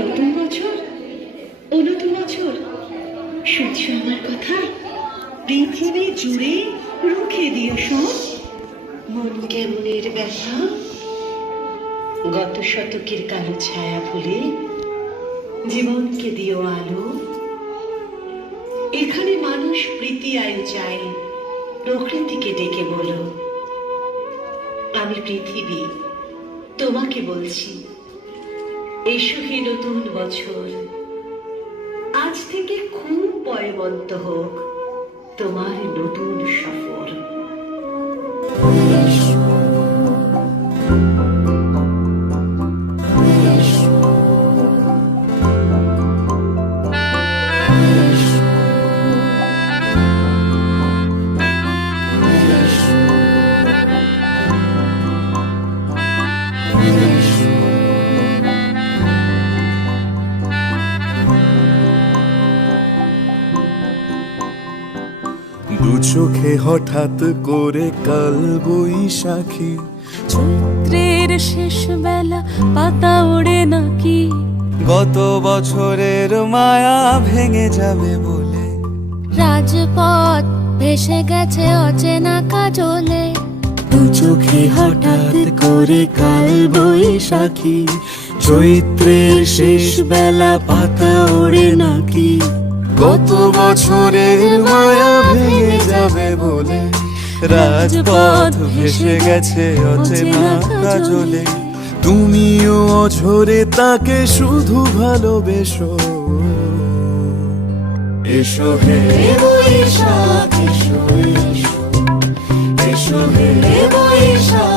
নতুন বছর, ও নতুন বছর, শুনছো আমার কথা? পৃথিবী জুড়ে রুখে দিও সব মন কেমনের ব্যথা। গত শতকের কালো ছায়া ভুলে জীবনকে দিও আলো। এখানে মানুষ প্রীতি আয়ু চায়, প্রকৃতিকে ডেকে বলো, আমি পৃথিবী তোমাকে বলছি, এসো হে নতুন বছর। আজ থেকে খুব পয়বন্ত হোক তোমার নতুন সফর। দু চোখে হঠাৎ করে কাল বৈশাখী, চৈত্রের শেষ বেলা পাতা ওড়ে নাকি, গত বছরের মায়া ভেঙে যাবে বলে রাজপথ ভেসে গেছে অচেনা কাজলে। দু চোখে হঠাৎ করে কাল বৈশাখী, চৈত্রের শেষ বেলা পাতা ওড়ে নাকি, গত বছরের মায়া ভেঙে যাবে বলে রাজপথ ভেসে গেছে অচেনা কাজলে। তুমিও অঝরে তাকে শুধু ভালোবেসো, এসো হে বৈশাখ, এসো এসো, এসো হে বৈশাখ।